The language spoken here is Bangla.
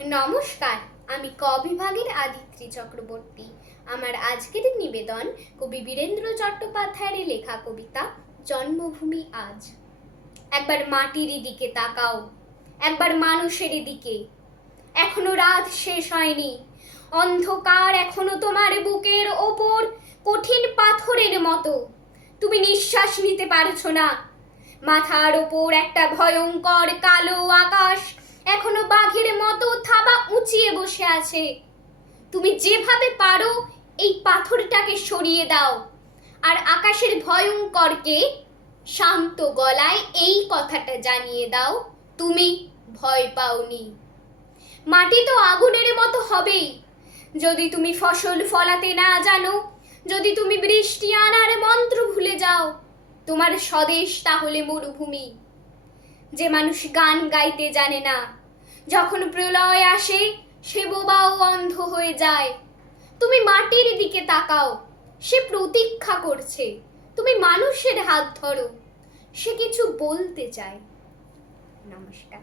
নমস্কার, আমি ক বিভাগের আদিত্রি চক্রবর্তী। আমার আজকের নিবেদন কবি বীরেন্দ্র চট্টোপাধ্যায়ের লেখা কবিতা জন্মভূমি আজ। একবার মাটির দিকে তাকাও, একবার মানুষের দিকে। এখনো রাত শেষ হয়নি, অন্ধকার এখনো তোমার বুকের ওপর কঠিন পাথরের মতো। তুমি নিঃশ্বাস নিতে পারছো না। মাথার ওপর একটা ভয়ঙ্কর কালো আকাশ এখনো বাঘের মতো থাবা উঁচিয়ে বসে আছে। তুমি যেভাবে পারো এই পাথরটাকে সরিয়ে দাও, আর আকাশের ভয়ঙ্করকে শান্ত গলায় এই কথাটা জানিয়ে দাও, তুমি ভয় পাওনি। মাটি তো আগুনের মতো হবেই যদি তুমি ফসল ফলাতে না জানো, যদি তুমি বৃষ্টি আনার মন্ত্র ভুলে যাও। তোমার স্বদেশ তাহলে মরুভূমি। যে মানুষ গান গাইতে জানে না, যখন প্রলয় আসে সে বোবা ও অন্ধ হয়ে যায়। তুমি মাটির দিকে তাকাও, সে প্রতীক্ষা করছে। তুমি মানুষের হাত ধরো, সে কিছু বলতে চায়। নমস্কার।